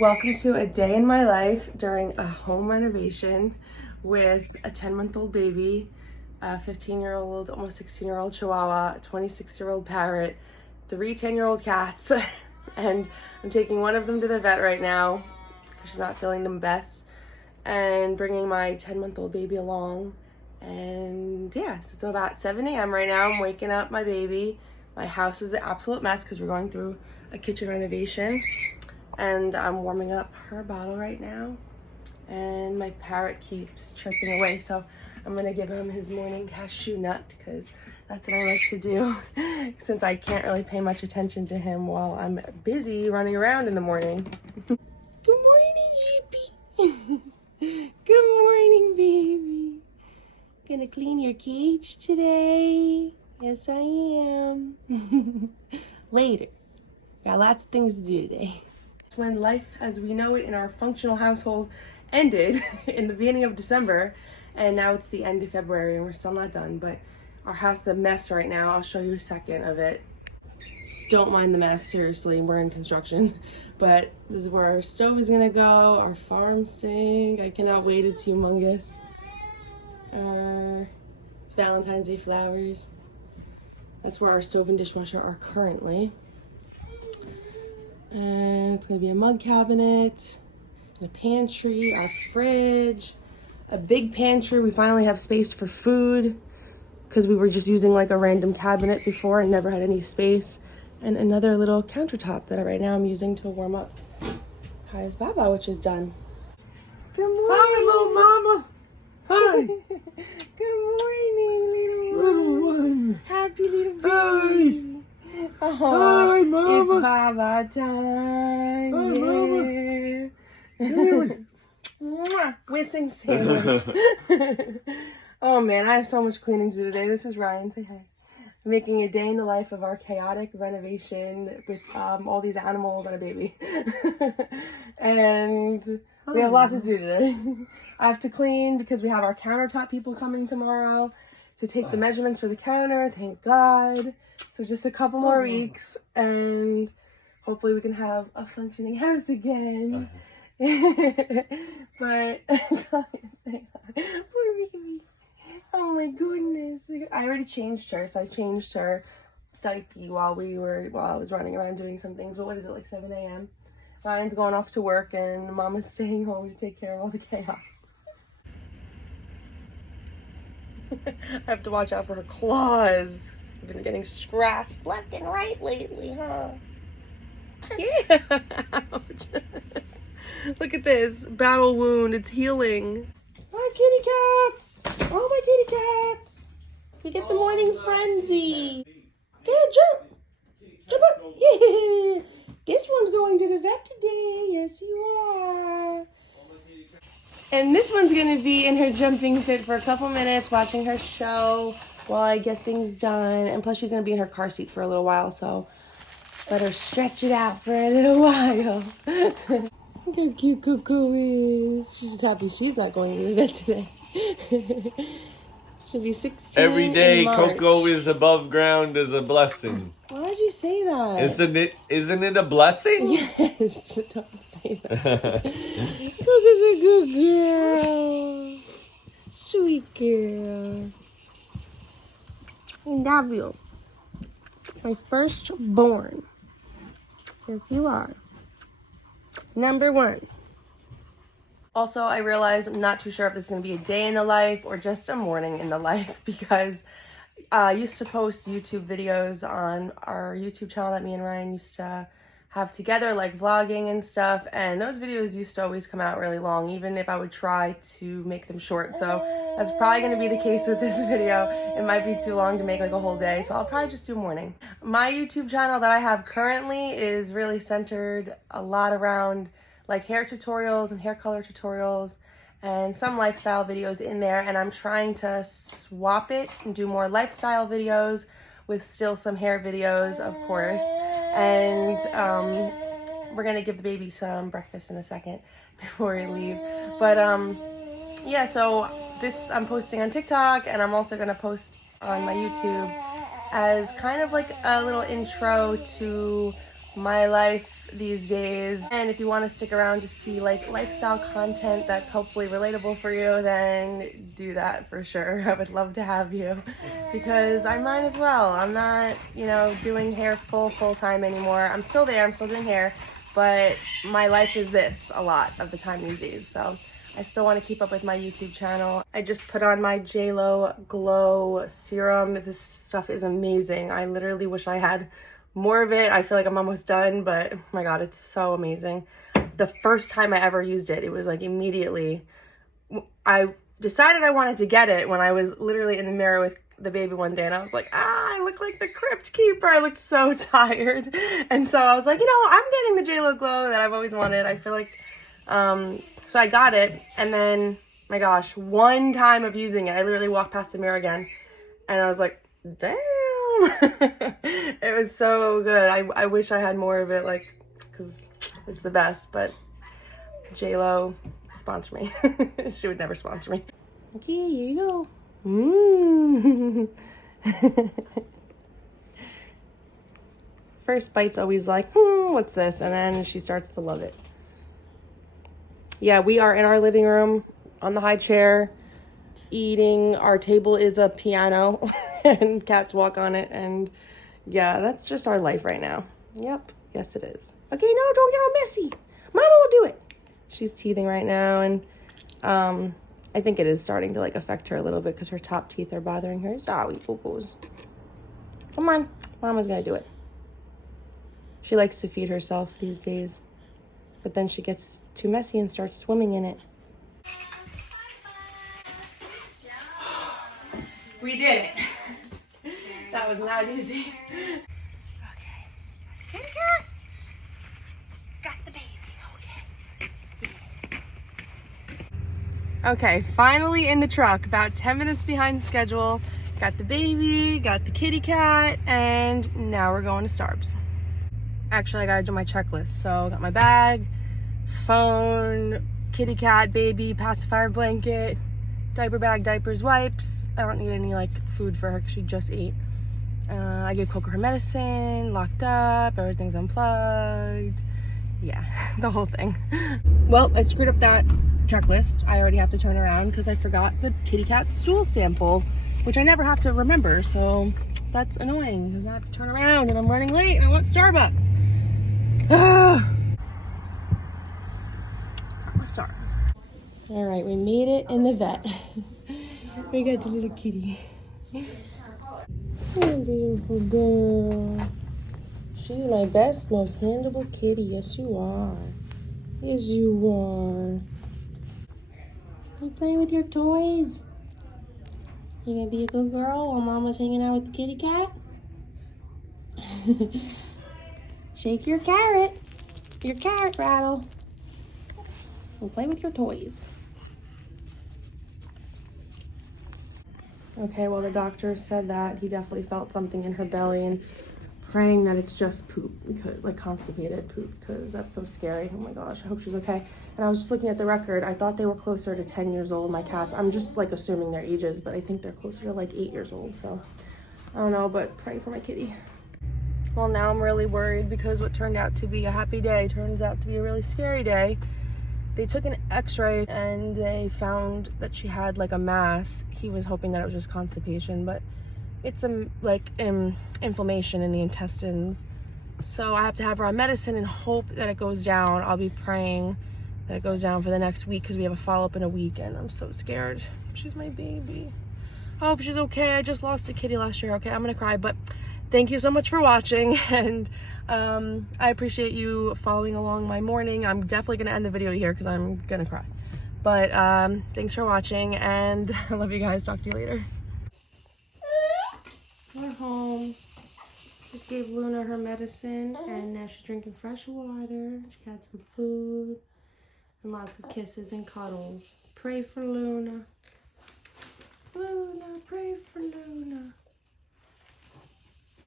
Welcome to a day in my life during a home renovation with a 10-month-old baby, a 15-year-old, almost 16-year-old Chihuahua, a 26-year-old parrot, 3 10-year-old cats, and I'm taking one of them to the vet right now because she's not feeling the best, and bringing my 10-month-old baby along. And yeah, so it's about 7 a.m. right now. I'm waking up my baby. My house is an absolute mess because we're going through a kitchen renovation. And I'm warming up her bottle right now. And my parrot keeps chirping away, so I'm gonna give him his morning cashew nut because that's what I like to do since I can't really pay much attention to him while I'm busy running around in the morning. Good morning, Yippee. Good morning, baby. Gonna clean your cage today. Yes, I am. Later. Got lots of things to do today. When life as we know it in our functional household ended in the beginning of December, and now it's the end of February and we're still not done, but our house is a mess right now. I'll show you a second of it. Don't mind the mess, seriously, we're in construction. But this is where our stove is gonna go, our farm sink. I cannot wait, it's humongous. It's Valentine's Day flowers. That's where our stove and dishwasher are currently. And it's gonna be a mug cabinet, and a pantry, our fridge, a big pantry. We finally have space for food because we were just using like a random cabinet before and never had any space. And another little countertop that right now I'm using to warm up Kaya's Baba, which is done. Good morning. Hi, little mama. Hi. Good morning, Little one. Happy little Hi. baby. Oh, Hi, mama. it's Baba time. Hi, Yeah. Mwah, whizzing sandwich. Oh man, I have so much cleaning to do today. This is Ryan. Say hi. Making a day in the life of our chaotic renovation with all these animals and a baby. And we have lots to do today. I have to clean because we have our countertop people coming tomorrow to take the measurements for the counter. Thank God. So just a couple more weeks and hopefully we can have a functioning house again. But poor baby. Oh my goodness. I already changed her, so I changed her diaper while I was running around doing some things. But what is it, like 7 a.m.? Ryan's going off to work and Mama's staying home to take care of all the chaos. I have to watch out for her claws. I've been getting scratched left and right lately, huh? Yeah. Ouch. Look at this battle wound. It's healing. Hi, kitty cats. Oh, my kitty cats. You get the morning frenzy. Good, jump. Jump up. Yeah. This one's going to the vet today. Yes, you are. And this one's going to be in her jumping fit for a couple minutes, watching her show while I get things done. And plus, she's going to be in her car seat for a little while, so let her stretch it out for a little while. Look how cute Coco is. She's just happy she's not going to the vet today. She'll be 16 Every day in March. Coco is above ground is a blessing. Why would you say that? Isn't it a blessing? Yes, but don't say that. Coco's a good girl. Sweet girl. I love you. My firstborn. Yes, you are. Number 1. Also, I realize I'm not too sure if this is going to be a day in the life or just a morning in the life because I used to post YouTube videos on our YouTube channel that me and Ryan used to have together, like vlogging and stuff, and those videos used to always come out really long, even if I would try to make them short. So that's probably going to be the case with this video. It might be too long to make like a whole day, so I'll probably just do morning. My YouTube channel that I have currently is really centered a lot around like hair tutorials and hair color tutorials and some lifestyle videos in there, and I'm trying to swap it and do more lifestyle videos with still some hair videos, of course. And we're gonna give the baby some breakfast in a second before we leave. But yeah, so this I'm posting on TikTok, and I'm also gonna post on my YouTube as kind of like a little intro to my life these days. And if you want to stick around to see like lifestyle content that's hopefully relatable for you, then do that for sure. I would love to have you because I might as well. I'm not, you know, doing hair full time anymore. I'm still there, I'm still doing hair, but my life is this a lot of the time these days. So I still want to keep up with my YouTube channel. I just put on my JLo Glow Serum. This stuff is amazing. I literally wish I had more of it. I feel like I'm almost done, but oh my God, it's so amazing. The first time I ever used it, it was like immediately, I decided I wanted to get it when I was literally in the mirror with the baby one day, and I was like, I look like the Crypt Keeper. I looked so tired. And so I was like, you know, I'm getting the JLo Glow that I've always wanted. I feel like, so I got it, and then, my gosh, one time of using it, I literally walked past the mirror again, and I was like, damn. It was so good. I wish I had more of it, like, because it's the best, but JLo, sponsor me. She would never sponsor me. Okay, here you go. First bite's always like, what's this? And then she starts to love it. Yeah, we are in our living room on the high chair eating. Our table is a piano and cats walk on it, and yeah, that's just our life right now. Yep, yes it is. Okay, no, don't get all messy. Mama will do it. She's teething right now, and I think it is starting to like affect her a little bit because her top teeth are bothering her. Sorry, boo-boos. Come on, Mama's gonna do it. She likes to feed herself these days, but then she gets too messy and starts swimming in it. We did it. That was not easy. Okay. Here we go. Got the baby. Okay. Okay, finally in the truck. About 10 minutes behind schedule. Got the baby, got the kitty cat, and now we're going to Starbs. Actually, I gotta do my checklist. So, got my bag, phone, kitty cat, baby, pacifier blanket, diaper bag, diapers, wipes. I don't need any like food for her because she just ate. I gave Coco her medicine, locked up, everything's unplugged. Yeah, the whole thing. Well, I screwed up that checklist. I already have to turn around because I forgot the kitty cat stool sample, which I never have to remember. So that's annoying because I have to turn around and I'm running late and I want Starbucks. Stars. All right, we made it in the vet. We got the little kitty. Oh, beautiful girl. She's my best, most handleable kitty. Yes, you are. Yes, you are. You playing with your toys? You gonna be a good girl while Mama's hanging out with the kitty cat? Shake your carrot rattle. And play with your toys. Okay, well, the doctor said that he definitely felt something in her belly, and praying that it's just poop, because like constipated poop, because that's so scary. Oh my gosh, I hope she's okay. And I was just looking at the record. I thought they were closer to 10 years old, my cats. I'm just like assuming their ages, but I think they're closer to like 8 years old. So I don't know, but pray for my kitty. Well, now I'm really worried because what turned out to be a happy day turns out to be a really scary day. They took an x-ray and they found that she had like a mass. He was hoping that it was just constipation, but it's inflammation in the intestines. So I have to have her on medicine and hope that it goes down. I'll be praying that it goes down for the next week because we have a follow-up in a week, and I'm so scared. She's my baby. I hope she's okay. I just lost a kitty last year. Okay, I'm gonna cry, but thank you so much for watching, and I appreciate you following along my morning. I'm definitely gonna end the video here because I'm gonna cry. But thanks for watching, and I love you guys. Talk to you later. We're home. Just gave Luna her medicine, and now she's drinking fresh water. She had some food, and lots of kisses and cuddles. Pray for Luna. Luna, pray for Luna.